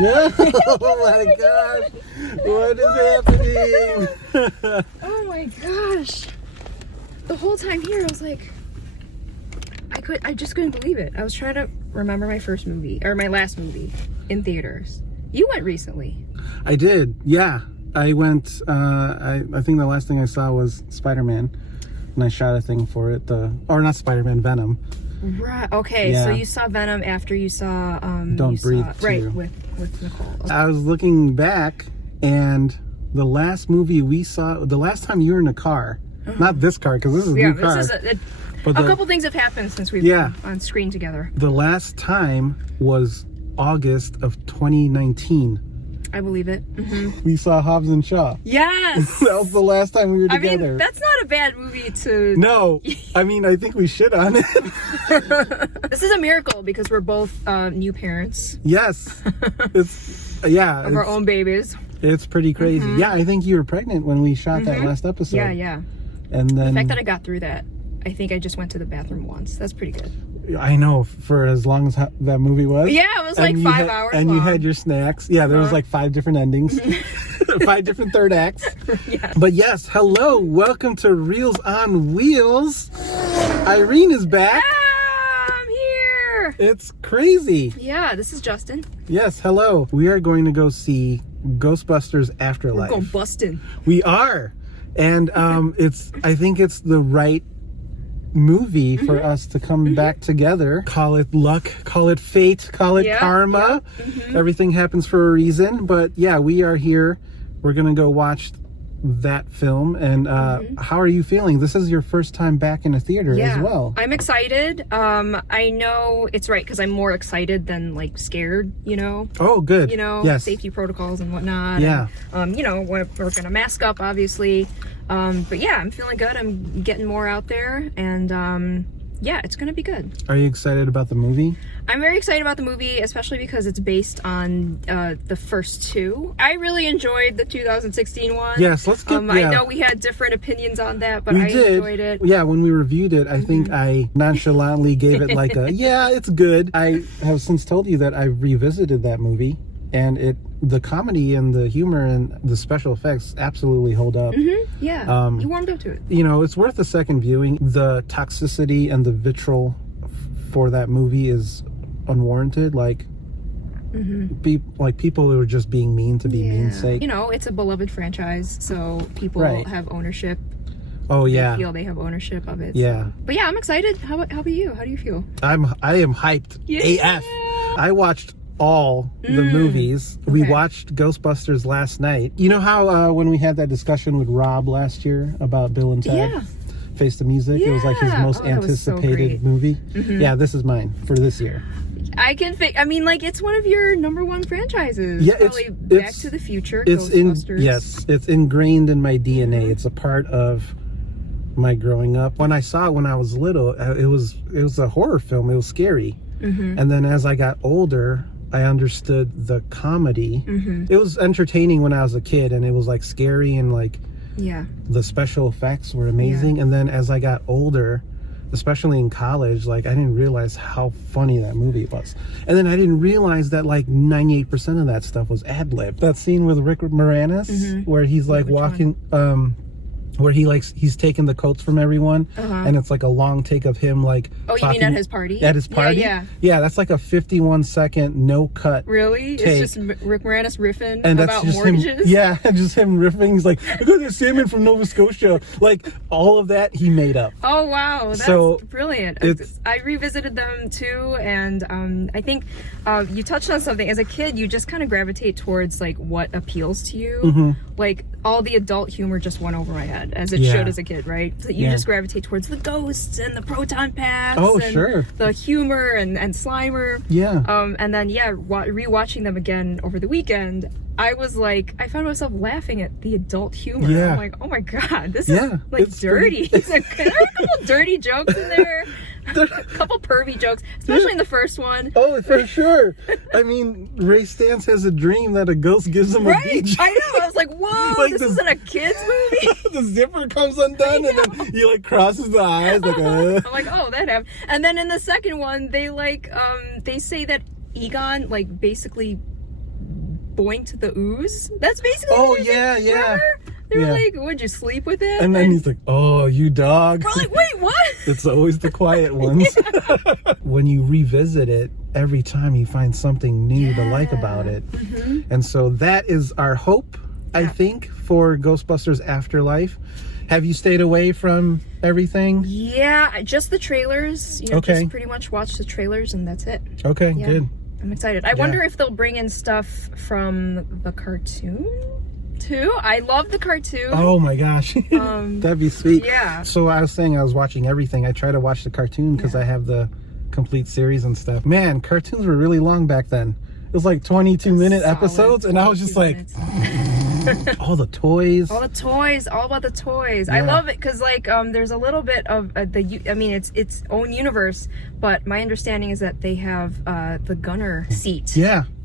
Oh my gosh. What is happening? Oh my gosh. The whole time here, I was like, I just couldn't believe it. I was trying to remember my first movie, or my last movie in theaters. You went recently. I did, yeah. I went, I think the last thing I saw was Spider-Man. And I shot a thing for it, or not Spider-Man, Venom. Right, okay, Yeah. so you saw Venom after you saw, Don't Breathe right, 2. with Nicole. Okay. I was looking back, and the last movie we saw, the last time you were in a car, not this car, because this is a new car. This is a couple things have happened since we've been on screen together. The last time was August of 2019. I believe it. Mm-hmm. We saw Hobbs and Shaw. Yes! That was the last time we were together. I mean, that's not a bad movie to... No, I mean, I think we should on it. This is a miracle because we're both new parents. Yes. Of our own babies. It's pretty crazy. Mm-hmm. Yeah, I think you were pregnant when we shot that last episode. Yeah. And then... The fact that I got through that, I think I just went to the bathroom once. That's pretty good. I know, for as long as that movie was. Yeah, it was like 5 hours And long. you had your snacks. Yeah, there was like 5 different endings. 5 different third acts. Yes. But yes, hello. Welcome to Reels on Wheels. Aireen is back. I'm here. It's crazy. Yeah, this is Justin. Yes, hello. We are going to go see Ghostbusters Afterlife. We're going bustin'. We are. And I think it's the right movie for us to come back together. Call it luck, call it fate, call it karma. Everything happens for a reason. But yeah, we are here. We're gonna go watch that film. And how are you feeling? This is your first time back in a theater as well. I'm excited. I know it's right because I'm more excited than like scared, you know. Oh, good. You know, yes. Safety protocols and whatnot. Yeah. And, you know, we're gonna mask up, obviously. But yeah, I'm feeling good. I'm getting more out there, and yeah, it's gonna be good. Are you excited about the movie? I'm very excited about the movie, especially because it's based on the first two. I really enjoyed the 2016 one. Yes, let's get. I know we had different opinions on that, but I enjoyed it. Yeah, when we reviewed it, I think I nonchalantly gave it like a, yeah, it's good. I have since told you that I revisited that movie, and the comedy and the humor and the special effects absolutely hold up. Yeah, you warmed up to it. You know, it's worth a second viewing. The toxicity and the vitriol for that movie is unwarranted. Like, people who are just being mean to be mean's sake. You know, it's a beloved franchise, so people have ownership. Oh yeah, they feel they have ownership of it. Yeah, so. But yeah, I'm excited. How about you? How do you feel? I am hyped. AF. I watched all the movies. Okay. We watched Ghostbusters last night. You know how when we had that discussion with Rob last year about Bill and Ted? Face the Music? It was like his most anticipated movie. Yeah, this is mine for this year. I mean, like, it's one of your #1 franchises. Yeah, probably Back to the Future, it's Ghostbusters. It's ingrained in my DNA. It's a part of my growing up. When I saw it when I was little, it was a horror film. It was scary. And then as I got older, I understood the comedy. It was entertaining when I was a kid, and it was like scary, and like the special effects were amazing. And then as I got older, especially in college, like I didn't realize how funny that movie was. And then I didn't realize that like 98% of that stuff was ad-lib. That scene with Rick Moranis where he's like walking where he's taking the coats from everyone, and it's like a long take of him like you mean at his party? At his party? Yeah, that's like a 51-second no cut. Really? Take. It's just Rick Moranis riffing and that's about just mortgages? Him, just him riffing. He's like, I got this salmon from Nova Scotia. Like, all of that he made up. Oh wow, that's brilliant. I revisited them too, and I think you touched on something. As a kid, you just kind of gravitate towards like what appeals to you. Like, all the adult humor just went over my head, as it should as a kid, right? So you just gravitate towards the ghosts and the proton packs and the humor and Slimer. And then rewatching them again over the weekend, I found myself laughing at the adult humor. I'm like, oh my god, this is like dirty. There are a couple dirty jokes in there. A couple pervy jokes, especially in the first one. Oh, for sure. I mean, Ray Stantz has a dream that a ghost gives him a beach. I know. I was like, whoa, like this isn't a kid's movie. The zipper comes undone, and then he like crosses the eyes. Like, I'm like, oh, that happened. And then in the second one, they say that Egon like basically boinked the ooze. That's basically Oh, what he yeah, said. yeah. Remember? They were Yeah. like, would you sleep with it? And then he's like, oh, you dog. we're like, wait, what? It's always the quiet ones. When you revisit it, every time you find something new to like about it. And so that is our hope, I think, for Ghostbusters Afterlife. Have you stayed away from everything? Yeah, just the trailers. You know, Okay. just pretty much watch the trailers and that's it. Okay, Yeah. good. I'm excited. I wonder if they'll bring in stuff from the cartoon too. I love the cartoon. Oh my gosh. That'd be sweet. Yeah. So I was saying I was watching everything. I try to watch the cartoon because I have the complete series and stuff. Man, cartoons were really long back then. It was like 22-minute episodes, and I was just like, all the toys. All the toys, all about the toys. I love it because like there's a little bit of it's its own universe, but my understanding is that they have the gunner seat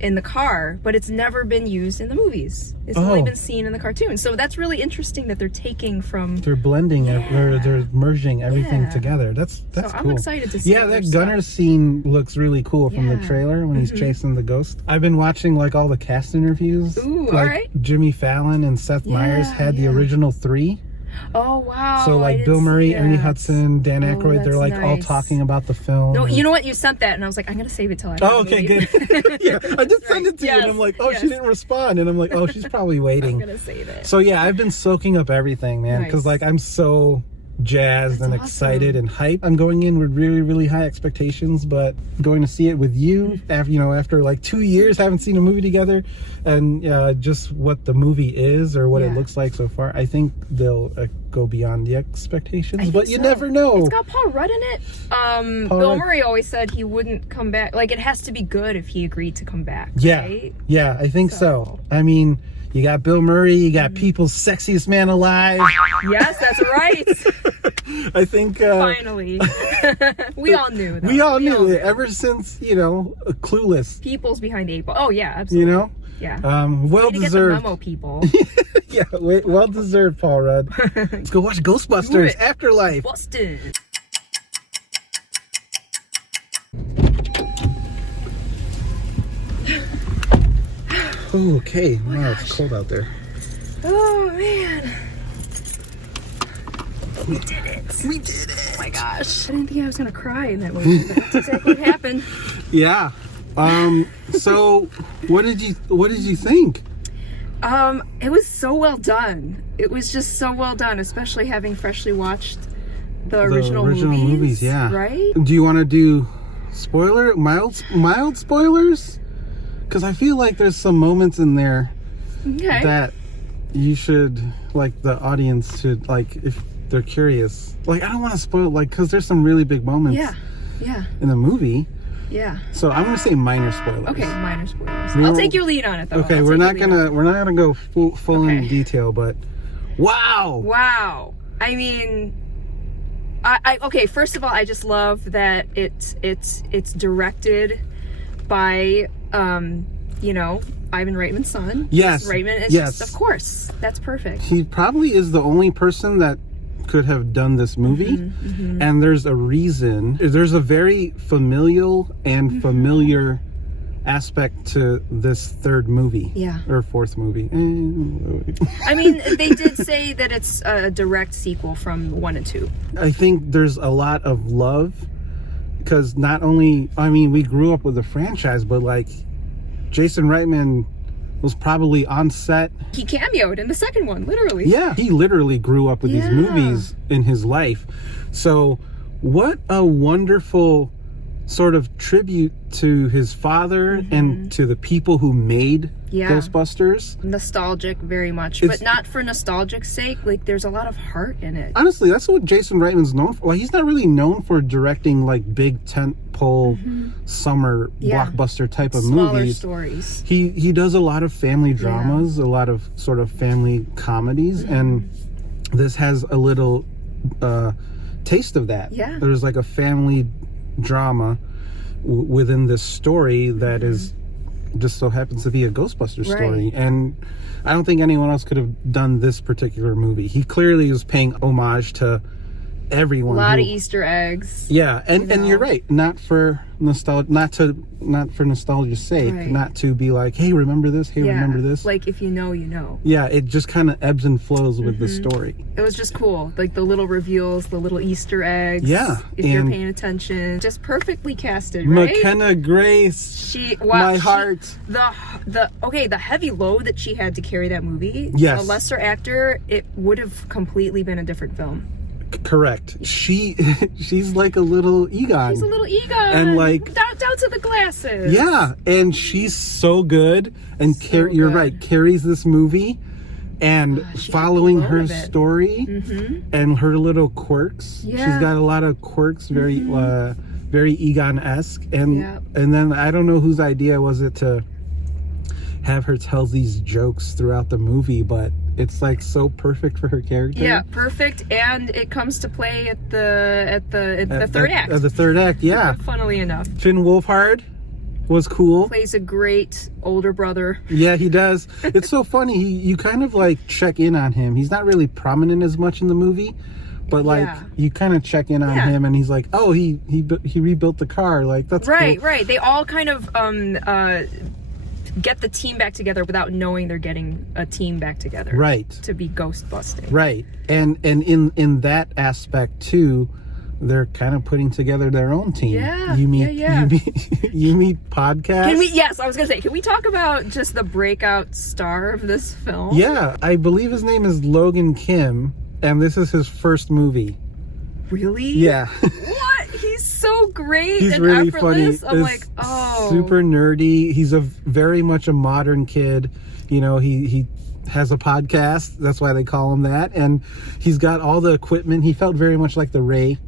in the car, but it's never been used in the movies. It's only been seen in the cartoon. So that's really interesting that they're taking from... They're blending, or they're merging everything together. That's so cool. I'm excited to see that gunner scene looks really cool from the trailer when he's chasing the ghost. I've been watching like all the cast interviews. Ooh, like, all right. Jimmy Fallon and Seth Meyers had the original 3. Oh, wow. So like Bill Murray, Ernie Hudson, Dan Aykroyd, they're like all talking about the film. No, you know what? You sent that and I was like, I'm going to save it till I okay, good. Yeah, I just sent it to you and I'm like, she didn't respond. And I'm like, she's probably waiting. I'm going to save it. So yeah, I've been soaking up everything, man. Because like I'm so jazzed and excited and hyped. I'm going in with really, really high expectations, but going to see it with you after like 2 years, haven't seen a movie together, and just what the movie is or what it looks like so far, I think they'll go beyond the expectations. But you never know. It's got Paul Rudd in it. Bill Murray always said he wouldn't come back. Like it has to be good if he agreed to come back. Right? Yeah, I think so. I mean, you got Bill Murray, you got people's sexiest man alive. Yes, that's right. I think... finally. We all knew, though. We all knew it ever since, Clueless. People's behind the 8 ball. Oh, yeah, absolutely. Yeah. Well deserved. Get the memo, people. Yeah, well deserved, Paul Rudd. Let's go watch Ghostbusters Afterlife. Boston. Okay, wow, it's cold out there. Oh, man. We did it. Oh my gosh. I didn't think I was going to cry in that way. That's exactly what happened. Yeah. So what did you think? It was so well done. It was just so well done, especially having freshly watched the original movies. Yeah. Right? Do you want to do mild spoilers? Because I feel like there's some moments in there that you should, like, the audience should, like, if they're curious. Like, I don't want to spoil, like, because there's some really big moments in the movie. Yeah. So I'm going to say minor spoilers. Okay, minor spoilers. I'll take your lead on it, though. Okay, we're not gonna go full in detail, but wow. I mean, I okay. First of all, I just love that it's directed by Ivan Reitman's son. Yes, Reitman is just, of course, that's perfect. He probably is the only person that could have done this movie, and there's a reason. There's a very familial and familiar aspect to this third movie, or fourth movie. I mean, they did say that it's a direct sequel from 1 and 2. I think there's a lot of love, because not only, I mean, we grew up with the franchise, but like Jason Reitman was probably on set. He cameoed in the second one, literally. Yeah, he literally grew up with these movies in his life. So what a wonderful sort of tribute to his father and to the people who made Ghostbusters. Nostalgic, very much, but not for nostalgic's sake. Like, there's a lot of heart in it. Honestly, that's what Jason Reitman's known for. Well, he's not really known for directing like big tentpole summer blockbuster type of Smaller movies. Stories. He does a lot of family dramas, a lot of sort of family comedies, and this has a little taste of that. Yeah. There's like a family drama within this story that is just so happens to be a Ghostbusters story, and I don't think anyone else could have done this particular movie. He clearly was paying homage to everyone. A lot of Easter eggs. Yeah, and you're right. Not for nostalgia, not for nostalgia's sake. Right. Not to be like, hey, remember this? Hey, remember this? Like, if you know, you know. Yeah, it just kind of ebbs and flows with the story. It was just cool, like the little reveals, the little Easter eggs. Yeah, if you're paying attention, just perfectly casted, right? McKenna Grace, my heart. The heavy load that she had to carry that movie. Yes, a lesser actor, it would have completely been a different film. Correct. She's like a little Egon. She's a little Egon, and like down to the glasses. Yeah, and she's so good, and you're right, carries this movie, and following her story and her little quirks. She's got a lot of quirks, very Egon-esque, and then I don't know whose idea was it to have her tell these jokes throughout the movie, but it's like so perfect for her character. Yeah, perfect, and it comes to play at the third act. At the third act, yeah. Funnily enough, Finn Wolfhard was cool. Plays a great older brother. Yeah, he does. It's so funny. You kind of like check in on him. He's not really prominent as much in the movie, but like you kind of check in on him, and he's like, oh, he rebuilt the car. Like that's right, cool. Right. They all kind of get the team back together without knowing they're getting a team back together. Right. To be ghost busting. Right. And in that aspect too, they're kind of putting together their own team. Yeah. You meet Podcast. Yes, I was gonna say, can we talk about just the breakout star of this film? Yeah, I believe his name is Logan Kim, and this is his first movie. Really? Yeah. What? He's so great. He's and really effortless. funny. I'm like, oh. Super nerdy. He's very much a modern kid. You know, he has a podcast. That's why they call him that. And he's got all the equipment. He felt very much like the Ray.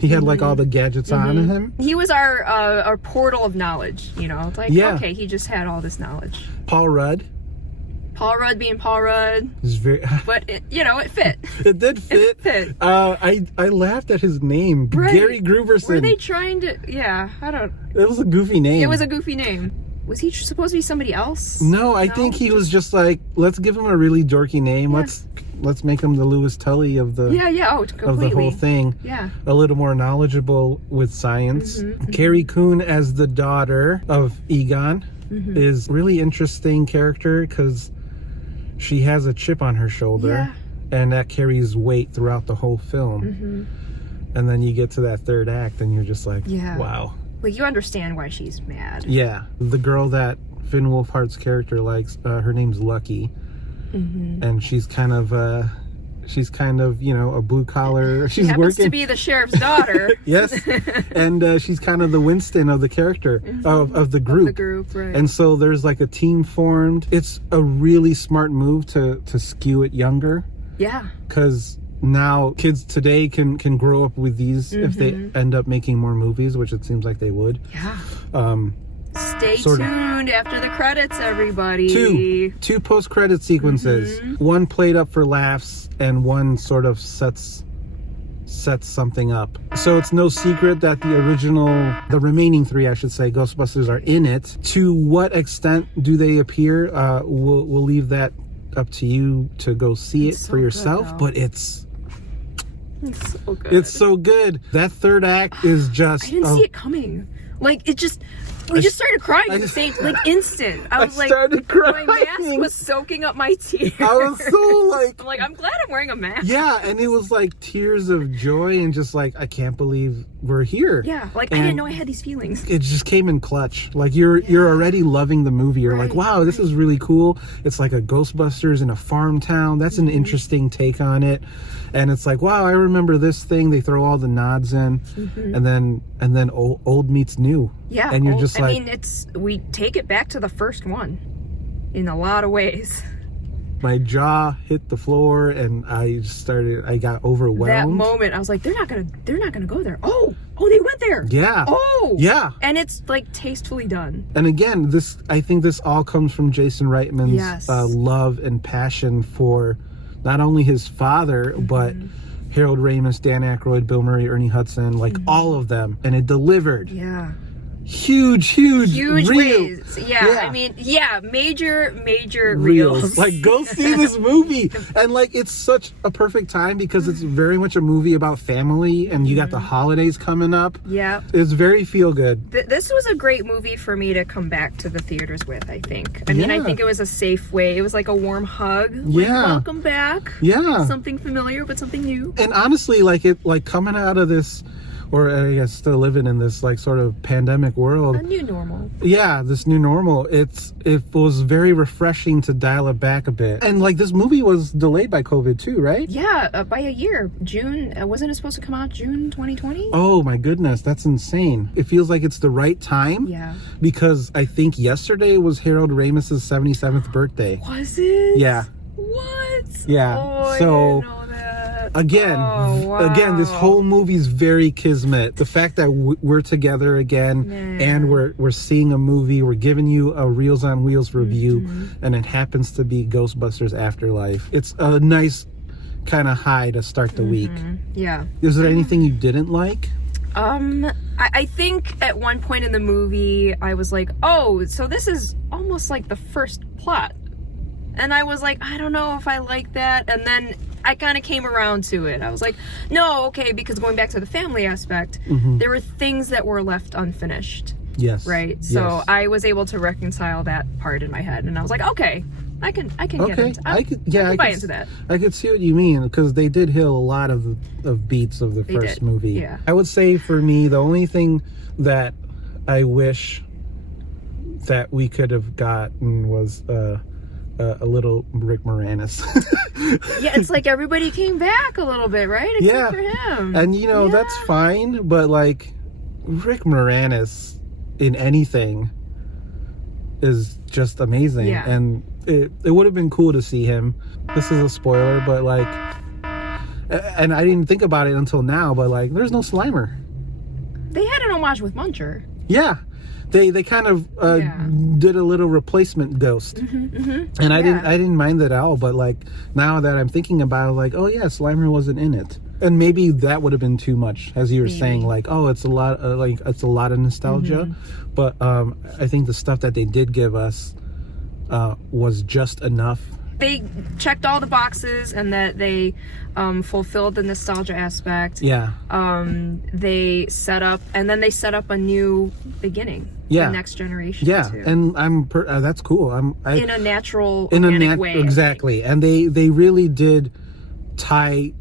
He had like all the gadgets on him. He was our portal of knowledge, you know. It's like, okay, he just had all this knowledge. Paul Rudd. Paul Rudd being Paul Rudd. But it fit. It did fit. It fit. I laughed at his name. Right. Gary Gruberson. Were they trying to It was a goofy name. It was a goofy name. Was he supposed to be somebody else? No, I think he was just like, let's give him a really dorky name. Yeah. Let's make him the Louis Tully of the completely. of the whole thing. Yeah. A little more knowledgeable with science. Carrie Coon as the daughter of Egon is really interesting character because she has a chip on her shoulder, and that carries weight throughout the whole film. And then you get to that third act, and you're just like, wow. Like, you understand why she's mad. Yeah. The girl that Finn Wolfhard's character likes, her name's Lucky. And she's kind of, you know, a blue collar. She happens to be the sheriff's daughter. Yes. And she's kind of the Winston of the character, of the group. Of the group, right. And so there's like a team formed. It's a really smart move to skew it younger. Yeah. Because now kids today can grow up with these if they end up making more movies, which it seems like they would. Yeah. Stay tuned after the credits, everybody. Two post-credit sequences. One played up for laughs, and one sort of sets something up. So it's no secret that the remaining three, I should say, Ghostbusters are in it. To what extent do they appear? We'll leave that up to you to go see it for yourself. But it's so good. It's so good. That third act is just... I didn't see it coming. Like, it just... We just started crying at the same, like, instant. I was started crying. My mask was soaking up my tears. I was so like... I'm like, I'm glad I'm wearing a mask. Yeah, and it was like tears of joy and just like, I can't believe we're here. Yeah, like, I didn't know I had these feelings. It just came in clutch. Like, you're already loving the movie. You're like, wow, this is really cool. It's like a Ghostbusters in a farm town. That's an interesting take on it. And it's like, wow, I remember this thing. They throw all the nods in, and then old meets new. Yeah, and you're just like, I mean, we take it back to the first one in a lot of ways. My jaw hit the floor, and I got overwhelmed. That moment, I was like, they're not gonna go there. Oh, they went there. Yeah. Oh, yeah. And it's like tastefully done. And again, I think this all comes from Jason Reitman's love and passion for not only his father, but Harold Ramis, Dan Aykroyd, Bill Murray, Ernie Hudson, like all of them. And it delivered. Yeah. huge Huge reel. ways. Yeah, I mean, yeah, major reels. reels. Like, go see this movie. And like, it's such a perfect time because it's very much a movie about family, and you got the holidays coming up. Yeah. It's very feel good. This was a great movie for me to come back to the theaters with, I think. I mean, I think it was a safe way. It was like a warm hug. Like, welcome back. Yeah. Something familiar, but something new. And honestly, like coming out of this, or I guess still living in this like sort of pandemic world. A new normal. Yeah, this new normal. It was very refreshing to dial it back a bit. And like, this movie was delayed by COVID too, right? Yeah, by a year. June, wasn't it supposed to come out June 2020? Oh my goodness, that's insane. It feels like it's the right time. Yeah. Because I think yesterday was Harold Ramis's 77th birthday. Was it? Yeah. What? Yeah. Oh, So I didn't know that. Again, this whole movie's very kismet. The fact that we're together again, and we're seeing a movie, we're giving you a Reels on Wheels review, and it happens to be Ghostbusters Afterlife. It's a nice kind of high to start the week. Yeah. Is there anything you didn't like? I think at one point in the movie, I was like, oh, so this is almost like the first plot. And I was like, I don't know if I like that. And then I kind of came around to it. I was like, no, okay, because going back to the family aspect, there were things that were left unfinished. Yes. Right? So I was able to reconcile that part in my head. And I was like, okay, I can get into I can buy into that. I could see what you mean, because they did hit a lot of beats of the first movie. Yeah. I would say for me, the only thing that I wish that we could have gotten was a little Rick Moranis. Yeah, it's like everybody came back a little bit, right? Except for him. And that's fine, but like, Rick Moranis in anything is just amazing. Yeah. And it would have been cool to see him. This is a spoiler, but like, and I didn't think about it until now, but like, there's no Slimer. They had an homage with Muncher. Yeah. They kind of did a little replacement ghost, and I didn't mind that at all. But like, now that I'm thinking about it, like, oh yeah, Slimer wasn't in it, and maybe that would have been too much, as you were saying. Like, oh, it's a lot, it's a lot of nostalgia, but I think the stuff that they did give us was just enough. They checked all the boxes, and that they fulfilled the nostalgia aspect. Yeah. They set up a new beginning. Yeah. The next generation. Yeah, too. and that's cool. In a natural, organic way. Exactly, and they really did tie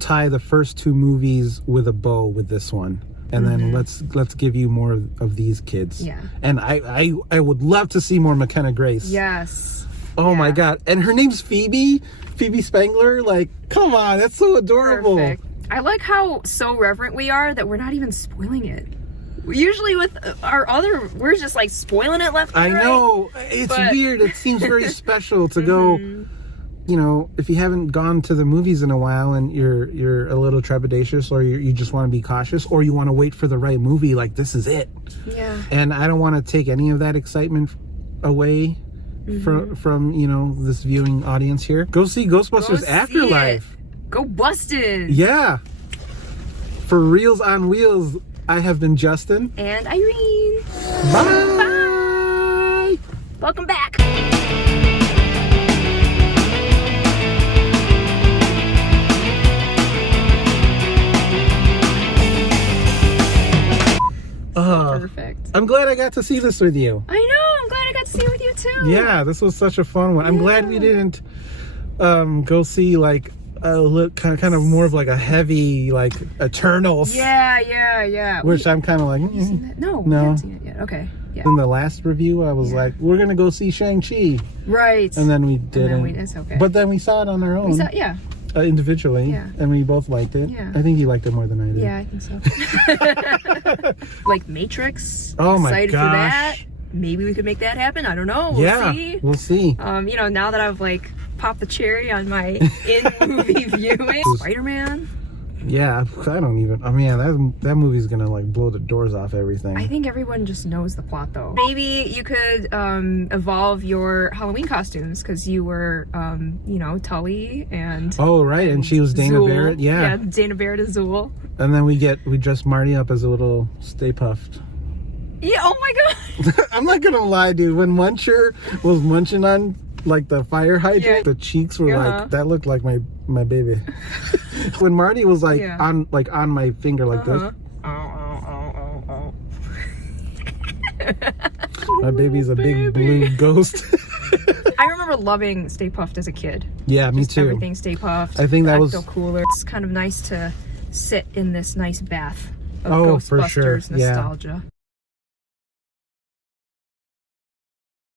the first two movies with a bow with this one. And then let's give you more of these kids. Yeah. And I would love to see more McKenna Grace. Yes. Oh my God. And her name's Phoebe Spangler. Like, come on, that's so adorable. Perfect. I like how so reverent we are that we're not even spoiling it. Usually with we're just like spoiling it left and right. I know. It's weird. It seems very special to go, if you haven't gone to the movies in a while and you're a little trepidatious, or you just want to be cautious, or you want to wait for the right movie, like, this is it. Yeah. And I don't want to take any of that excitement away from this viewing audience here. Go see Ghostbusters Afterlife. Go Busted. Yeah. For Reels on Wheels, I have been Justin. And Irene. Bye. Bye. Welcome back. Perfect. I'm glad I got to see this with you. I know. I'm glad I got to see it with you too. Yeah, this was such a fun one. I'm glad we didn't go see like a kind of more of like a heavy like Eternals. Yeah. Which I'm kind of like, no, we haven't seen it yet. Okay. Yeah. In the last review, I was like, we're gonna go see Shang-Chi. Right. And then we didn't. It's okay. But then we saw it on our own. Individually. Yeah. And we both liked it. Yeah. I think you liked it more than I did. Yeah, I think so. Like Matrix. Oh my excited gosh. for that. Maybe we could make that happen. I don't know. We'll see. We'll see. Now that I've like popped the cherry on my in-movie viewing, Spider-Man. Yeah, I don't even. I mean, that movie's gonna like blow the doors off everything. I think everyone just knows the plot though. Maybe you could evolve your Halloween costumes, because you were, Tully and. Oh right, and she was Dana Zool. Barrett. Yeah, Dana Barrett as Zool. And then we dress Marty up as a little Stay Puffed. Yeah, oh my god. I'm not gonna lie, dude. When Muncher was munching on like the fire hydrant, the cheeks were like, that looked like my baby. When Marty was like on my finger like this. My baby's a big blue ghost. I remember loving Stay Puft as a kid. Yeah, me Just too. Everything Stay Puft. I think that was cooler. It's kind of nice to sit in this nice bath of for sure. Ghostbusters nostalgia.